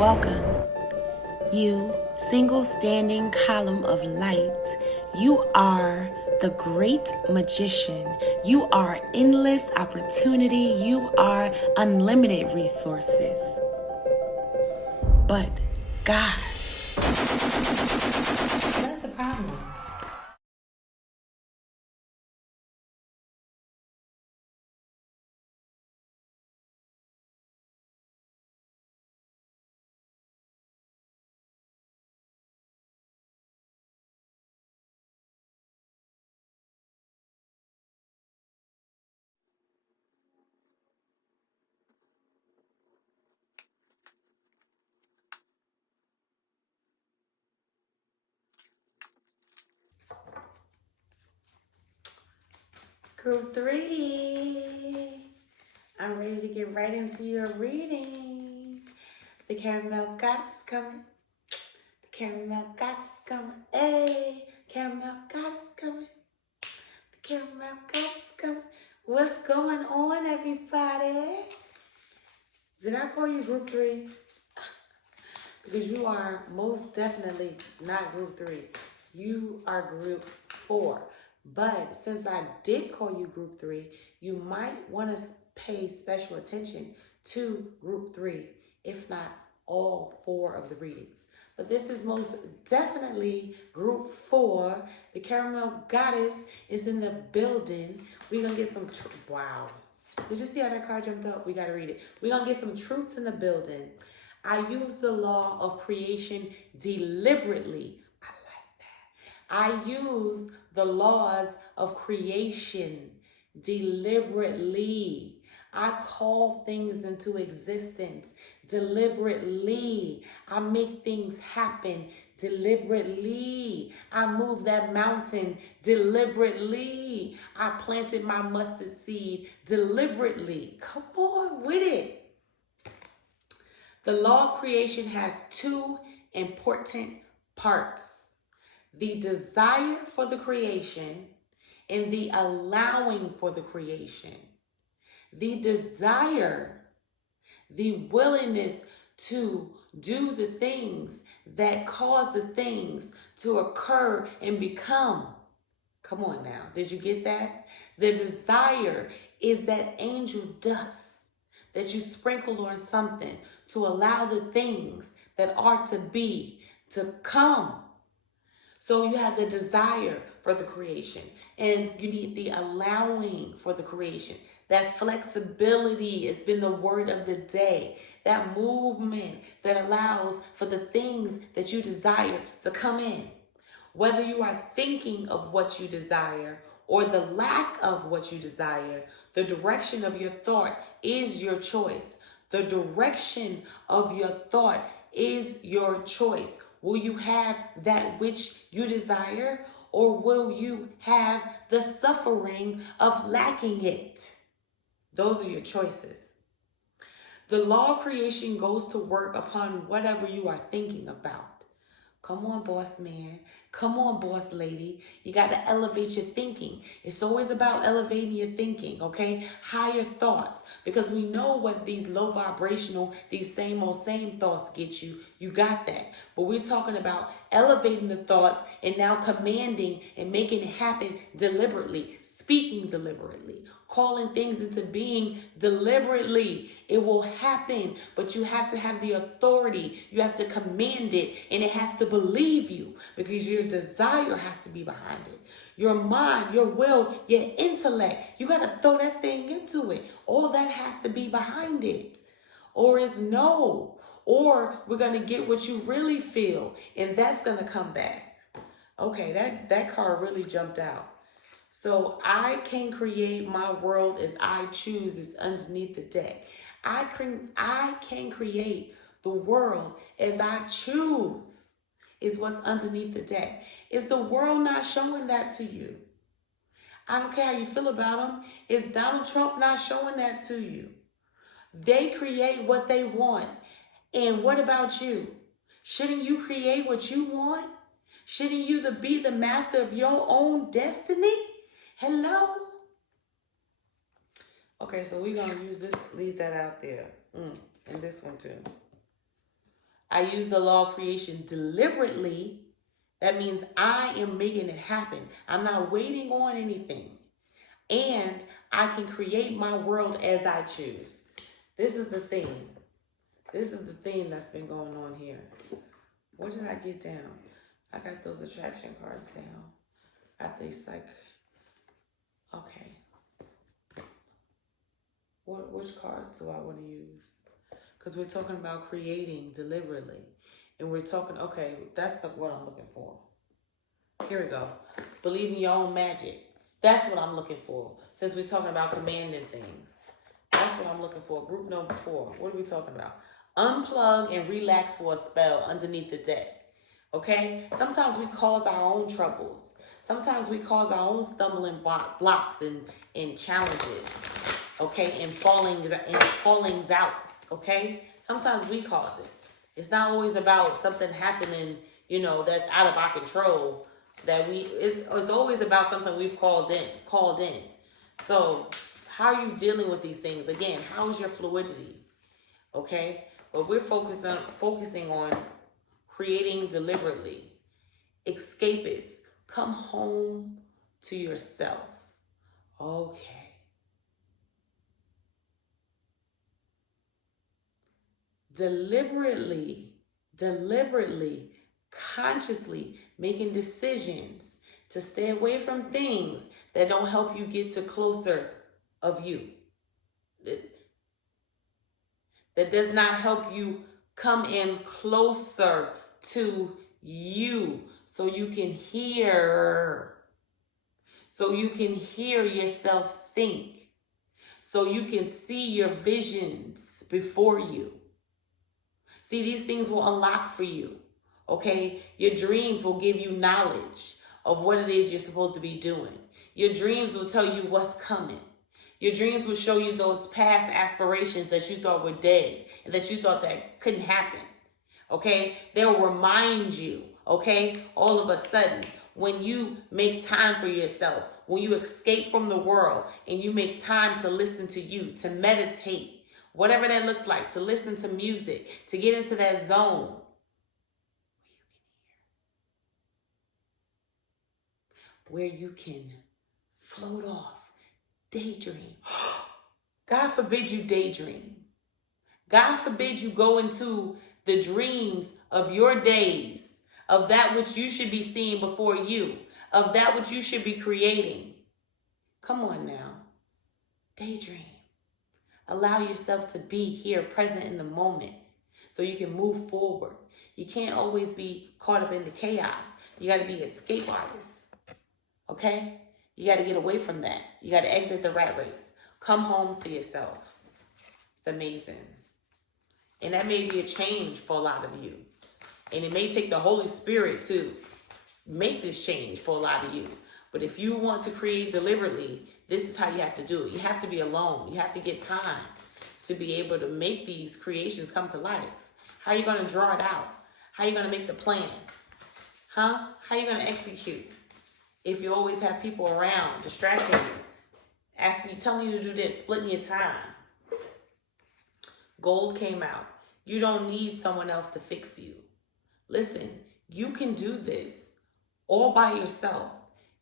Welcome, you single standing column of light. You are the great magician. You are endless opportunity. You are unlimited resources. But God, that's the problem. Group 3. I'm ready to get right into your reading. The Caramel Godis is coming. The Caramel Godis is coming. Hey, Caramel Godis is coming. The Caramel Godis is coming. What's going on, everybody? Did I call you Group 3? Because you are most definitely not Group 3. You are Group 4. But since I did call you Group 3, you might want to pay special attention to Group 3, if not all 4 of the readings. But this is most definitely Group 4. The Caramel Goddess is in the building. We're going to get some... Wow. Did you see how that card jumped up? We got to read it. We're going to get some truths in the building. I use the law of creation deliberately. I like that. I use the laws of creation deliberately. I call things into existence deliberately. I make things happen deliberately. I move that mountain deliberately. I planted my mustard seed deliberately. Come on with it. The law of creation has 2 important parts: the desire for the creation and the allowing for the creation. The desire, the willingness to do the things that cause the things to occur and become. Come on now, did you get that? The desire is that angel dust that you sprinkle on something to allow the things that are to be to come. So you have the desire for the creation and you need the allowing for the creation. That flexibility has been the word of the day. That movement that allows for the things that you desire to come in. Whether you are thinking of what you desire or the lack of what you desire, the direction of your thought is your choice. The direction of your thought is your choice. Will you have that which you desire, or will you have the suffering of lacking it? Those are your choices. The law of creation goes to work upon whatever you are thinking about. Come on, boss man. Come on, boss lady. You got to elevate your thinking. It's always about elevating your thinking, okay? Higher thoughts. Because we know what these low vibrational, these same old same thoughts get you. You got that. But we're talking about elevating the thoughts and now commanding and making it happen deliberately. Speaking deliberately, calling things into being deliberately. It will happen, but you have to have the authority. You have to command it, and it has to believe you because your desire has to be behind it. Your mind, your will, your intellect, you got to throw that thing into it. All that has to be behind it. Or it's no. Or we're going to get what you really feel, and that's going to come back. Okay, that card really jumped out. So I can create my world as I choose is underneath the deck. I can create the world as I choose is what's underneath the deck. Is the world not showing that to you? I don't care how you feel about them. Is Donald Trump not showing that to you? They create what they want. And what about you? Shouldn't you create what you want? Shouldn't you be the master of your own destiny? Hello? Okay, so we're going to use this, leave that out there. And this one too. I use the law of creation deliberately. That means I am making it happen. I'm not waiting on anything. And I can create my world as I choose. This is the thing. This is the thing that's been going on here. What did I get down? I got those attraction cards down. At least like, okay. Which cards do I want to use? Because we're talking about creating deliberately. And we're talking, okay, that's what I'm looking for. Here we go. Believe in your own magic. That's what I'm looking for. Since we're talking about commanding things. That's what I'm looking for. Group number 4. What are we talking about? Unplug and relax for a spell underneath the deck. Okay? Sometimes we cause our own troubles. Sometimes we cause our own stumbling blocks and challenges. Okay? And fallings out. Okay? Sometimes we cause it. It's not always about something happening, that's out of our control. It's always about something we've called in. So how are you dealing with these things? Again, how is your fluidity? Okay? But we're focusing on creating deliberately. Escapists, come home to yourself. Okay. Deliberately, consciously making decisions to stay away from things that don't help you get to closer of you. That does not help you come in closer to you so you can hear yourself think, so you can see your visions before you. See, these things will unlock for you, okay? Your dreams will give you knowledge of what it is you're supposed to be doing. Your dreams will tell you what's coming. Your dreams will show you those past aspirations that you thought were dead and that you thought that couldn't happen, okay? They'll remind you, okay, all of a sudden, when you make time for yourself, when you escape from the world and you make time to listen to you, to meditate, whatever that looks like, to listen to music, to get into that zone where you can float off, daydream. God forbid you daydream. God forbid you go into the dreams of your days, of that which you should be seeing before you, of that which you should be creating. Come on now. Daydream. Allow yourself to be here, present in the moment, so you can move forward. You can't always be caught up in the chaos. You got to be escape artists, okay? You got to get away from that. You got to exit the rat race. Come home to yourself. It's amazing. And that may be a change for a lot of you. And it may take the Holy Spirit to make this change for a lot of you. But if you want to create deliberately, this is how you have to do it. You have to be alone. You have to get time to be able to make these creations come to life. How are you going to draw it out? How are you going to make the plan? How are you going to execute? If you always have people around distracting you, asking you, telling you to do this, splitting your time. Gold came out. You don't need someone else to fix you. Listen, you can do this all by yourself.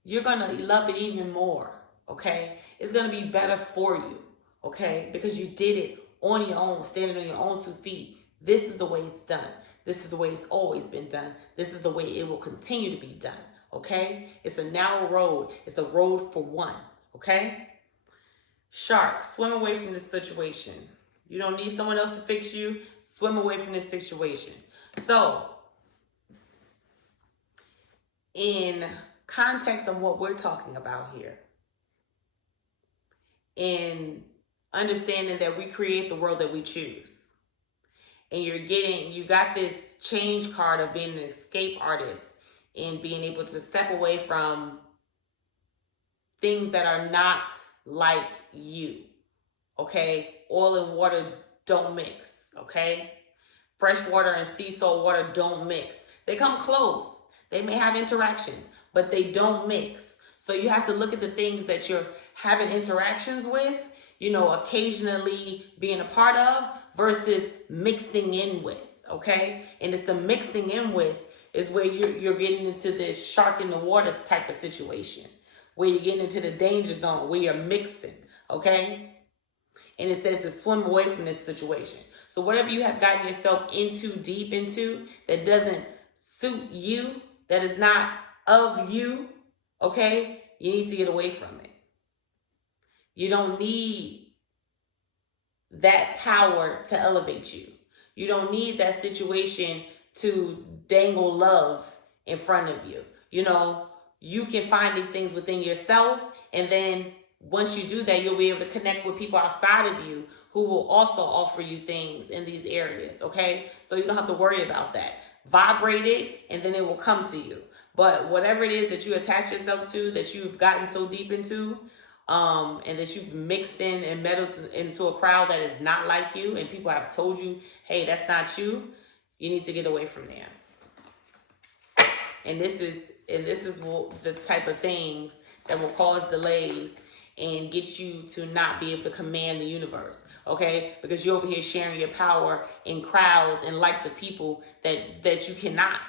You're going to love it even more. Okay, it's going to be better for you, okay, because you did it on your own, standing on your own 2 feet. This is the way it's done. This is the way it's always been done. This is the way it will continue to be done, okay? It's a narrow road. It's a road for one, okay? Shark, swim away from this situation. You don't need someone else to fix you. Swim away from this situation. So, in context of what we're talking about here, in understanding that we create the world that we choose. And you got this change card of being an escape artist and being able to step away from things that are not like you. Okay? Oil and water don't mix. Okay? Fresh water and sea salt water don't mix. They come close. They may have interactions, but they don't mix. So you have to look at the things that you're having interactions with, occasionally being a part of versus mixing in with, okay? And it's the mixing in with is where you're getting into this shark in the water type of situation, where you're getting into the danger zone, where you're mixing, okay? And it says to swim away from this situation. So whatever you have gotten yourself into, deep into, that doesn't suit you, that is not of you, okay, you need to get away from it. You don't need that power to elevate you. You don't need that situation to dangle love in front of you. You know, you can find these things within yourself, and then once you do that, you'll be able to connect with people outside of you who will also offer you things in these areas, okay? So you don't have to worry about that. Vibrate it, and then it will come to you. But whatever it is that you attach yourself to, that you've gotten so deep into, and that you've mixed in and meddled into a crowd that is not like you, and people have told you, hey, that's not you, you need to get away from there. And this is the type of things that will cause delays and get you to not be able to command the universe, okay? Because you're over here sharing your power in crowds and likes of people that you cannot,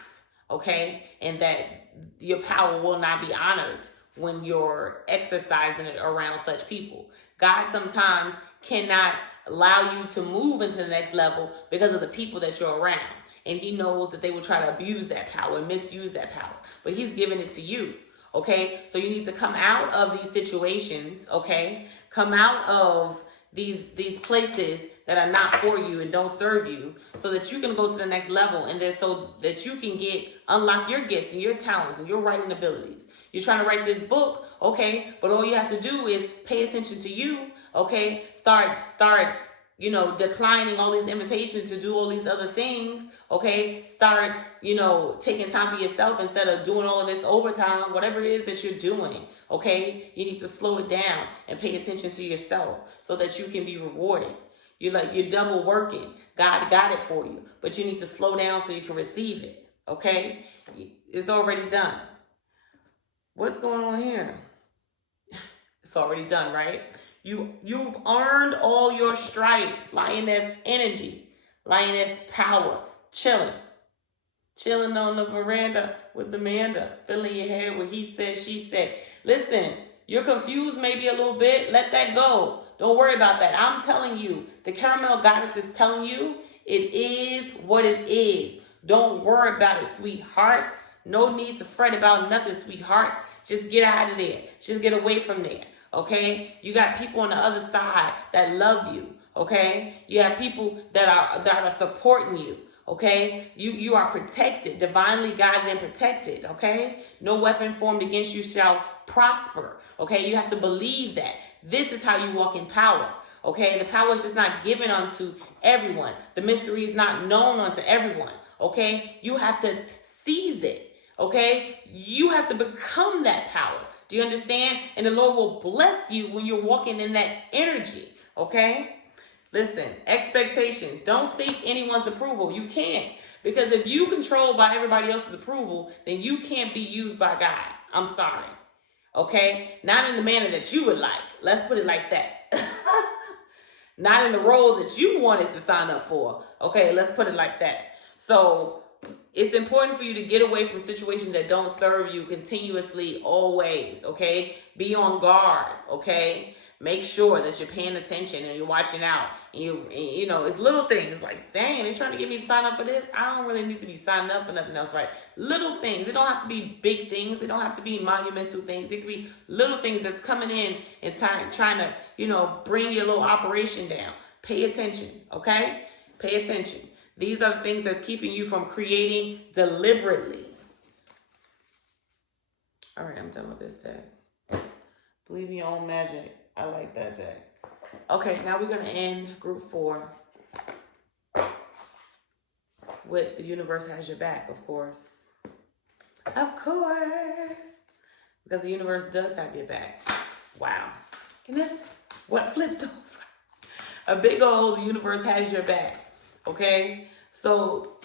okay? And that your power will not be honored when you're exercising it around such people. God sometimes cannot allow you to move into the next level because of the people that you're around. And he knows that they will try to abuse that power and misuse that power. But he's giving it to you, okay? So you need to come out of these situations, okay? Come out of these places that are not for you and don't serve you, so that you can go to the next level, and then so that you can unlock your gifts and your talents and your writing abilities. You're trying to write this book, okay? But all you have to do is pay attention to you, okay? Start, declining all these invitations to do all these other things, okay? Start, taking time for yourself instead of doing all of this overtime, whatever it is that you're doing, okay? You need to slow it down and pay attention to yourself so that you can be rewarded. You're double working. God got it for you, but you need to slow down so you can receive it, okay? It's already done. What's going on here? It's already done, right? You've earned all your stripes. Lioness energy, lioness power, chilling on the veranda with Amanda, filling your hair with he said, she said. Listen, you're confused maybe a little bit. Let that go. Don't worry about that. I'm telling you, the Caramel Godis is telling you it is what it is. Don't worry about it, sweetheart. No need to fret about nothing, sweetheart. Just get out of there. Just get away from there, okay? You got people on the other side that love you, okay? You have people that are supporting you, okay? You are protected, divinely guided and protected, okay? No weapon formed against you shall prosper, okay? You have to believe that. This is how you walk in power, okay? The power is just not given unto everyone. The mystery is not known unto everyone, okay? You have to seize it. Okay, you have to become that power. Do you understand? And the Lord will bless you when you're walking in that energy. Okay, listen, expectations. Don't seek anyone's approval. You can't, because if you control by everybody else's approval, then you can't be used by God. I'm sorry. Okay, not in the manner that you would like. Let's put it like that. Not in the role that you wanted to sign up for. Okay, let's put it like that. So it's important for you to get away from situations that don't serve you continuously, always, okay? Be on guard, okay? Make sure that you're paying attention and you're watching out. And it's little things like, dang, they're trying to get me to sign up for this. I don't really need to be signing up for nothing else, right? Little things. It don't have to be big things. It don't have to be monumental things. It could be little things that's coming in and trying to, bring your little operation down. Pay attention, okay? Pay attention. These are the things that's keeping you from creating deliberately. All right, I'm done with this tag. Believe in your own magic. I like that tag. Okay, now we're going to end group 4 with the universe has your back, of course. Of course. Because the universe does have your back. Wow. And that's what flipped over. A big old the universe has your back. Okay, so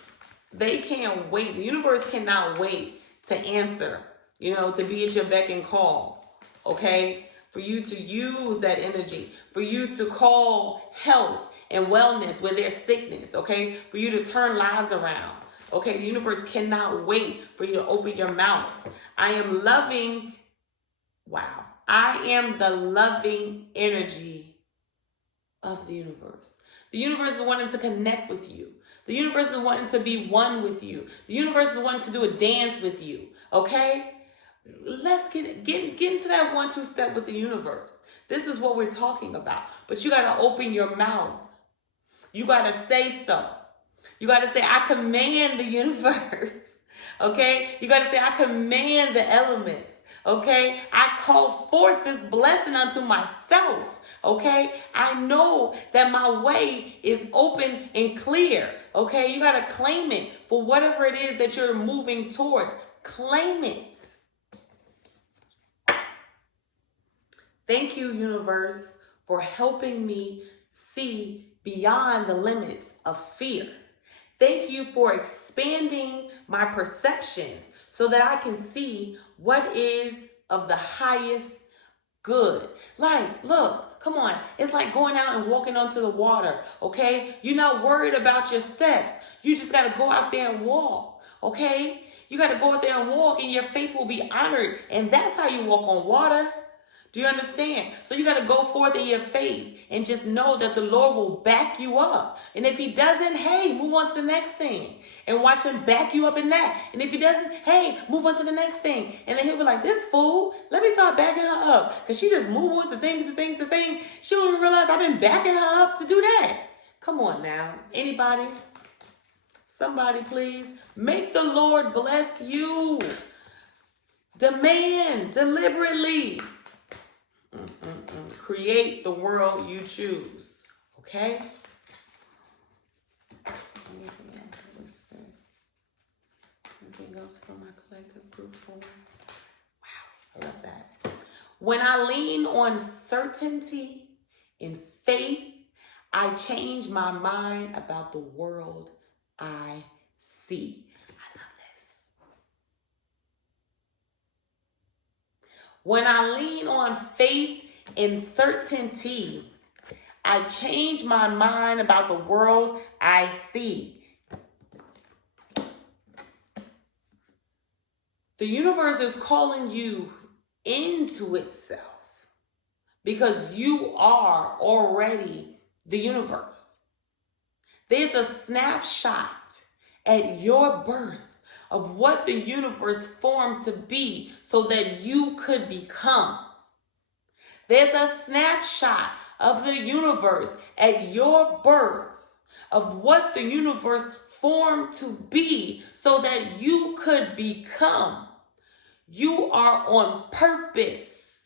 they can't wait. The universe cannot wait to answer, to be at your beck and call, okay? For you to use that energy, for you to call health and wellness where there's sickness, okay? For you to turn lives around. Okay, the universe cannot wait for you to open your mouth. I am loving, wow. I am the loving energy of the universe. The universe is wanting to connect with you. The universe is wanting to be one with you. The universe is wanting to do a dance with you, okay? Let's get into that 1-2 step with the universe. This is what we're talking about. But you got to open your mouth. You got to say so. You got to say, I command the universe, okay? You got to say, I command the elements, okay? I call forth this blessing unto myself, okay? I know that my way is open and clear, okay? You got to claim it for whatever it is that you're moving towards. Claim it. Thank you, universe, for helping me see beyond the limits of fear. Thank you for expanding my perceptions so that I can see what is of the highest good. Like, look, come on. It's like going out and walking onto the water, okay? You're not worried about your steps. You just got to go out there and walk, okay? You got to go out there and walk and your faith will be honored. And that's how you walk on water. Do you understand? So you got to go forth in your faith and just know that the Lord will back you up. And if he doesn't, hey, move on to the next thing and watch him back you up in that. And if he doesn't, hey, move on to the next thing. And then he'll be like, this fool, let me start backing her up. Because she just move on to things. She don't even realize I've been backing her up to do that. Come on now. Anybody? Somebody, please. Make the Lord bless you. Demand deliberately. Create the world you choose. Okay? Anything else for my collective group 4? Wow, I love that. When I lean on certainty and faith, I change my mind about the world I see. I love this. When I lean on faith and certainty, I change my mind about the world I see. The universe is calling you into itself because you are already the universe. There's a snapshot at your birth of what the universe formed to be so that you could become. There's a snapshot of the universe at your birth of what the universe formed to be so that you could become. You are on purpose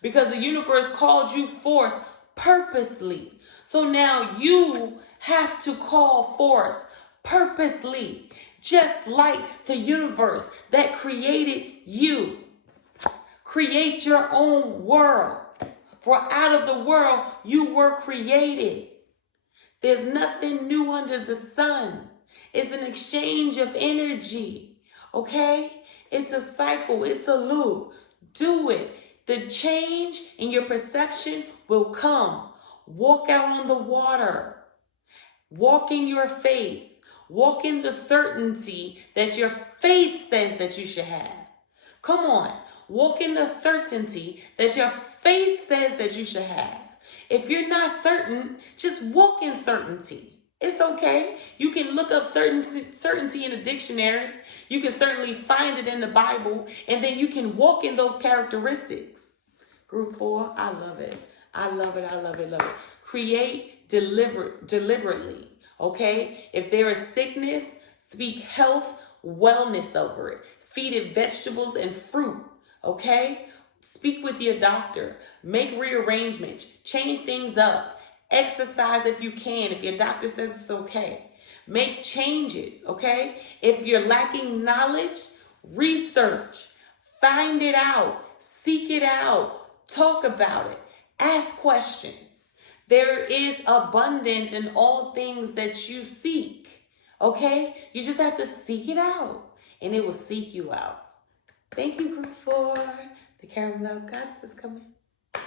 because the universe called you forth purposely. So now you have to call forth purposely, just like the universe that created you. Create your own world. For out of the world you were created. There's nothing new under the sun. It's an exchange of energy. Okay? It's a cycle. It's a loop. Do it. The change in your perception will come. Walk out on the water. Walk in your faith. Walk in the certainty that your faith says that you should have. Come on. Walk in the certainty that your faith says that you should have. If you're not certain, just walk in certainty. It's okay. You can look up certainty in a dictionary. You can certainly find it in the Bible. And then you can walk in those characteristics. Group 4, I love it. I love it. I love it. Love it. Create deliberately. Okay? If there is sickness, speak health, wellness over it. Feed it vegetables and fruit. Okay? Speak with your doctor. Make rearrangements. Change things up. Exercise if you can, if your doctor says it's okay. Make changes, okay? If you're lacking knowledge, research. Find it out. Seek it out. Talk about it. Ask questions. There is abundance in all things that you seek, okay? You just have to seek it out, and it will seek you out. Thank you, group 4. The Caramel Godis is coming. The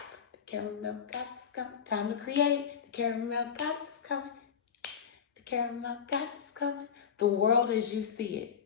Caramel Godis is coming. Time to create. The caramel godis is coming. The caramel godis is coming. The world as you see it.